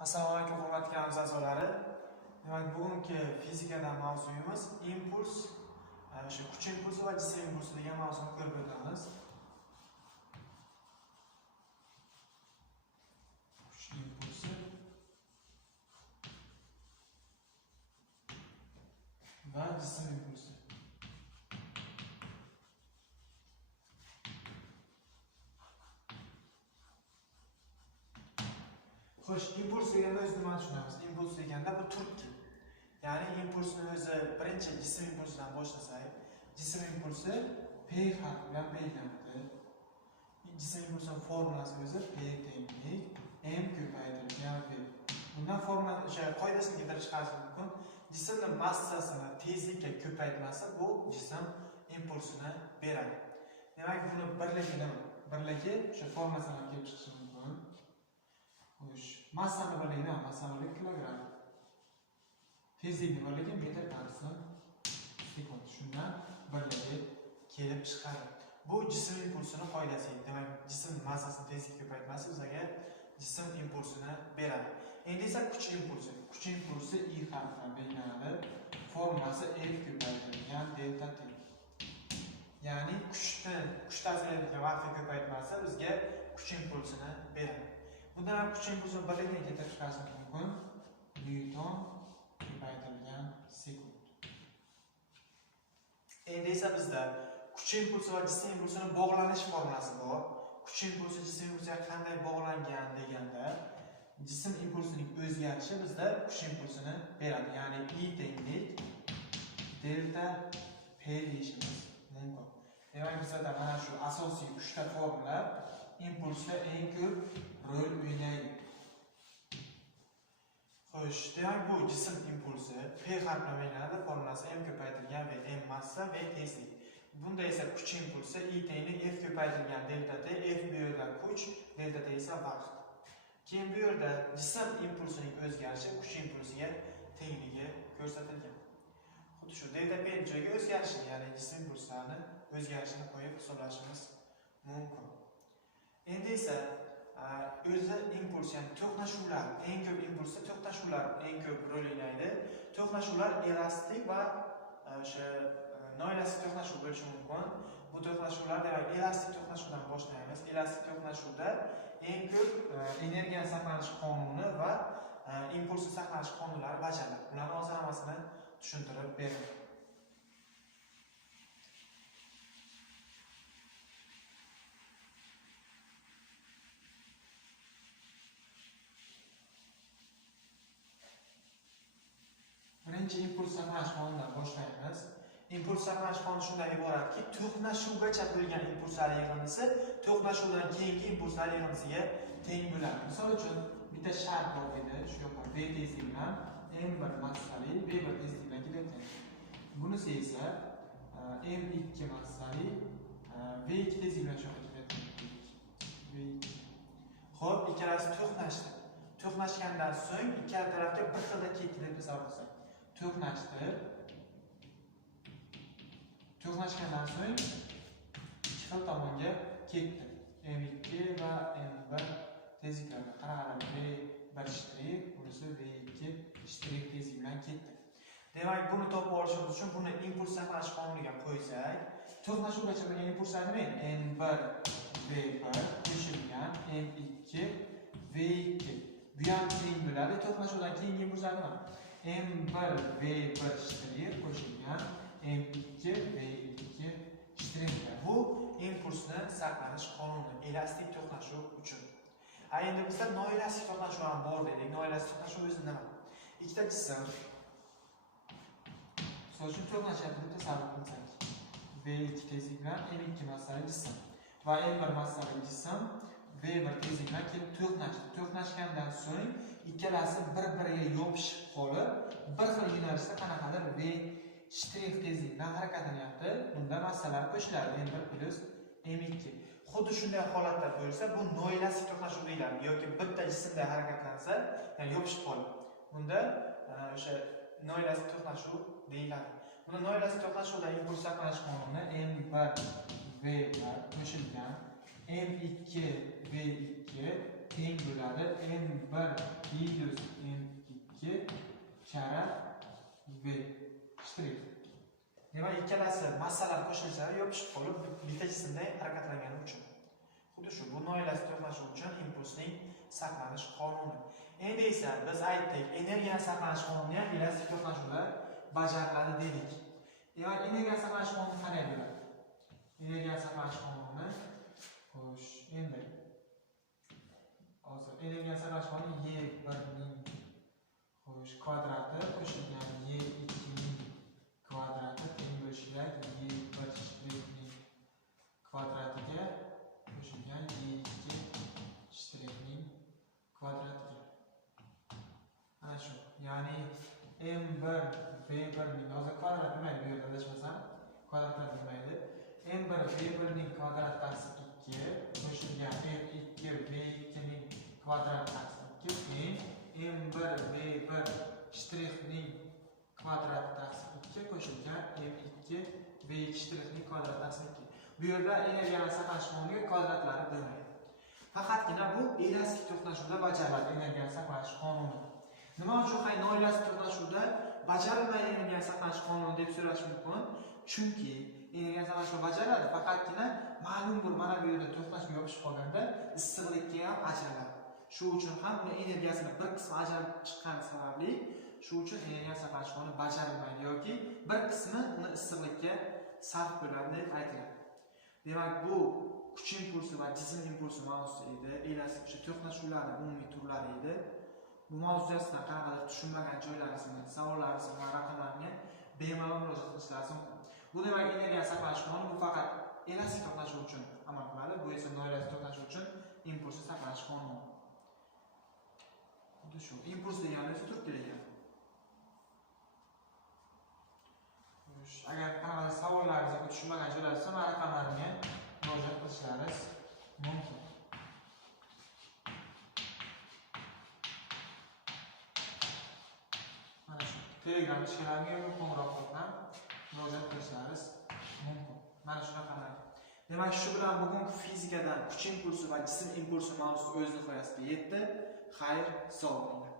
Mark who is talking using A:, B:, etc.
A: Assalomu alaykum hurmatli kanalimiz a'zolari. Demak, bugungi fizikadan mavzuyimiz impuls, e, o'sha kuch impulsi va jism impulsi degan mavzuni ko'rib o'tamiz. Kuch impulsi va jism impulsi. Xo'sh, impuls deganda o'zi nimani tushunamiz? Impuls deganda bu turtki. Ya'ni impulsni o'zi birinchi jism impulsidan boshlasak, jism impulsi P harfi bilan belgilanadi. Jism impulsining formulasi o'zi P tenglik m ko'paytirilgan V. Bundan formula o'sha qoidasini keltirib chiqarish mumkin. Jismni massasini tezlikka ko'paytmasi bu jism impulsini beradi. Demak, buni birligi nima? Birligi o'sha formulasidan kelib chiqishi mumkin. Xo'sh, massani birligi nima? Birligi kilogramm. Tezlikni birligi metr tansin sekund. Shundan birligi kelib chiqadi. Bu jism impulsini qoidasi. Demak, jism massasini tezlik ko'paytmasi bizga jism impulsini beradi. Endi esa kuch impulsi. Kuch impulsi I harfi bilan belgilanadi. Formulasi F ko'paytirilgan delta T. Ya'ni kuchni, kuch ta'sir etadigan vaqtni ko'paytmasi bizga kuch impulsini beradi. Bundan ham kuch impulsini birligini keltirib chiqarish mumkin. Newton ko'paytirilgan sekund. Endi esa bizda kuch impulsi va jism impulsini bog'lanish formulasi bor. Kuch impulsi jism impulsiga qanday bog'langan deganda jism impulsining o'zgarishi bizda kuch impulsini beradi. Ya'ni I tenglik delta P deyishimiz mumkin. Demak, bizda mana shu asosiy uchta formula impulsda eng ko'p rol o'ynaydi. Xo'sh, demak bu jism impulsi P harfi bilan belgilanadi. Formulasi m ko'paytirilgan v m massa v tezlik. Bunda esa kuch impulsi I tenglik F ko'paytirilgan delta T, F bu yerda kuch, delta T esa vaqt. Keyin bu yerda jism impulsining o'zgarishi kuch impulsiga tengligi ko'rsatilgan. Xuddi shu delta P joyga o'zgarishini, ya'ni jism impulslarini o'zgarishini qo'yib hisoblashimiz mumkin. Endi esa o'zi impuls, ya'ni to'qnashuvlar, eng ko'p impulsda to'qnashuvlar eng ko'p rol o'ynaydi. To'qnashuvlar elastik va o'sha noelastik to'qnashuv bo'lishi mumkin. Bu to'qnashuvlar demak elastik to'qnashuvdan boshlaymiz. Elastik to'qnashuvda eng ko'p energiya saqlanish qonuni va impulsni saqlanish qonunlari bajariladi. Ularni hozir hammasini tushuntirib beraman. Birinchi impuls saqlash qonunidan boshlaymiz. Impuls saqlash qonuni shundan iboratki, to'qnashuvgacha bo'lgan impulslar yig'indisi to'qnashuvdan keyingi impulslar yig'indisiga teng bo'ladi. Misol uchun, bitta shart bor edi, shu yoqqa v tezlik bilan m1 massali, v1 tezlik bilan kelayotgan. Bunisi esa m2 massali, v2 tezlik bilan shu yoqqa kelayotgan. v2. Xo'p, ikkalasi to'qnashdi. To'qnashgandan so'ng ikkala tarafga bir xilda ketdi deb tasavvur qilsak. to'qnashdi. To'qnashgandan so'ng ikki xil tomonga ketdi. M2 va M1 tezliklarga qaraganda V1 shtrix, bunisi V2 shtrik tezlik bilan ketdi. Demak, buni topib olishimiz uchun buni impuls saqlash qonuniga qo'ysak, to'qnashuvgacha bo'lgan impulslar nima endi? M1 V1 qo'shilgan M2 V2. Bu ham teng bo'ladi. To'qnashuvdan keyingi impulslar nima? M1 V1 shtrix qo'shilgan M2 V2 shtrixlar. Bu impulsni saqlanish qonuni, elastik to'qnashuv uchun. Ha endi bizda noelastik to'qnashuv ham bor dedik. Noelastik to'qnashuv o'zi nima? Ikkita jism Misol uchun to'qnashyapti deb tasavvur qilsak. V2 tezlik bilan M2 massali jism va M1 massali jism V1 tezlik to'qnashdi. To'qnashgandan so'ng ikkalasi bir-biriga yopishib qolib, bir xil yo'nalishda qanaqadir V shtrix tezlik bilan harakatlanyapti. Bunda massalar qo'shiladi. M1 plus M2. Xuddi shunday holatlar bo'lsa, bu noelastik to'qnashuv deyiladi yoki bitta jismda harakatlansa, ya'ni yopishib qolib. Bunda e, o'sha noelastik to'qnashuv deyiladi. Buni noelastik to'qnashuvda impuls saqlanish qonuni M1 V1 qo'shilgan M2 V2 teng bo'ladi. M1 minus m2 karra v. Shtrix. Demak ikkalasi massalar qo'shilsa yopishib qolib bitta jismda harakatlangani uchun. Xuddi shu bu noilasi to'qnashuv uchun impulsning saqlanish qonuni. Endi esa biz aytdik energiya saqlanish qonuni ham elastik to'qnashuvda bajariladi dedik. Demak energiya saqlanish qonuni qanday bo'ladi energiya saqlanish qonuni xo'sh endi hozir energiya saqlash qonuni y birning xo'sh kvadrati qo'shilgan y ikkining kvadrati teng bo'lishi kerak y bir shtrixning kvadratiga qo'shilgan y ikki shtrixning kvadratiga. Ana shu ya'ni m bir b birning hozir kvadrat nimaydi bu yerda adashmasam kvadratlar nimaydi m bir b birning kvadrati ikki qo'shilgan m2v2ning kvadrat taqsim 2 m m1v1 shtrixning kvadrat taqsim 2 qo'shilgan m2v2 shtrixning kvadrat taqsim 2 bu yerda ena yana saqlashxonaga kvadratlari bo'lmaydi faqatgina bu elastik to'qnashuvda bajariladi energiya saqlash qonuni nima uchun qay noelastik to'qnashuvda bajarilmaydi energiyani saqlash qonuni deb so'rash mumkin chunki energiya saqlashda bajariladi faqatgina ma'lum bir mana bu yerda to'qnashma yopishib qolganda issiqlikka ham ajraladi. Shu uchun ham uni energiyasini bir qismi ajralib chiqqani sababli shu uchun energiya saqlash qonuni bajarilmaydi yoki bir qismi uni issiqlikka sarf bo'ladi deb aytiladi. Demak bu kuch impulsi va jism impulsi mavzusi edi. Elasi o'sha to'qnashuvlarni umumiy turlari edi. Bu mavzu yuzasidan qanaqadir tushunmagan joylaringiz bo'lsa savollaringiz va raqamlarga bemalol murojaat qilishlaringiz mumkin bu demak energiya saqlash qonuni bu faqat elastik to'qnashuv uchun amal qiladi. Bu esa noelastik to'qnashuv uchun impulsni saqlash qonuni xuddi shu. Impuls degani esa turtki degani. Agar qanaqadir savollaringiz yoki tushunmagan joylaringiz bo'lsa mana raqamlarimga murojaat qilishlaringiz mumkin. Mana shu telegram ishkalarimga qo'ng'iroq qilib ham murojaat qilishlaringiz mumkin. Mana shu demak shu bilan bugungi fizikadan kuch impulsi va jism impulsi mavzusi o'z nihoyasiga yetdi. Xayr sog' bo'linglar.